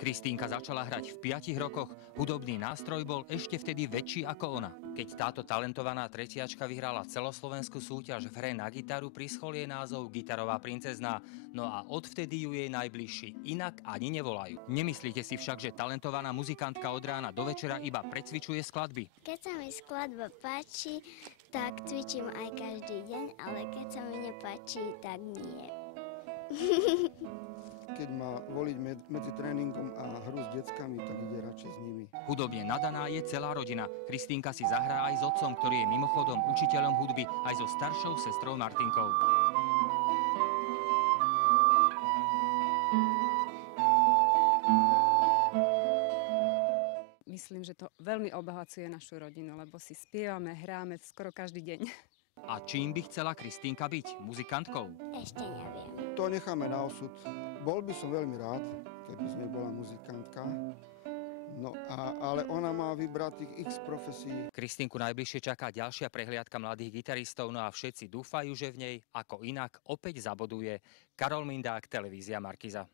Kristínka začala hrať v 5 rokoch, hudobný nástroj bol ešte vtedy väčší ako ona. Keď táto talentovaná tretiačka vyhrala celoslovenskú súťaž v hre na gitaru, prischol jej názov Gitarová princezná, no a odvtedy ju jej najbližší inak ani nevolajú. Nemyslíte si však, že talentovaná muzikantka od rána do večera iba precvičuje skladby? Keď sa mi skladba páči, tak cvičím aj každý deň, ale keď sa mi nepáči, tak nie. Keď má voliť medzi tréningom a hru s deckami, tak ide radšej s nimi. Hudobne nadaná je celá rodina. Kristínka si zahrá aj s otcom, ktorý je mimochodom učiteľom hudby, aj so staršou sestrou Martinkou. Myslím, že to veľmi obohacuje našu rodinu, lebo si spievame, hráme skoro každý deň. A čím by chcela Kristínka byť? Muzikantkou? Ešte neviem. To necháme na osud. Bol by som veľmi rád, keby sme bola muzikantka. No ale ona má vybrať tých x profesí. Kristínku najbližšie čaká ďalšia prehliadka mladých gitaristov, no a všetci dúfajú, že v nej, ako inak, opäť zaboduje. Karol Mindák, televízia Markiza.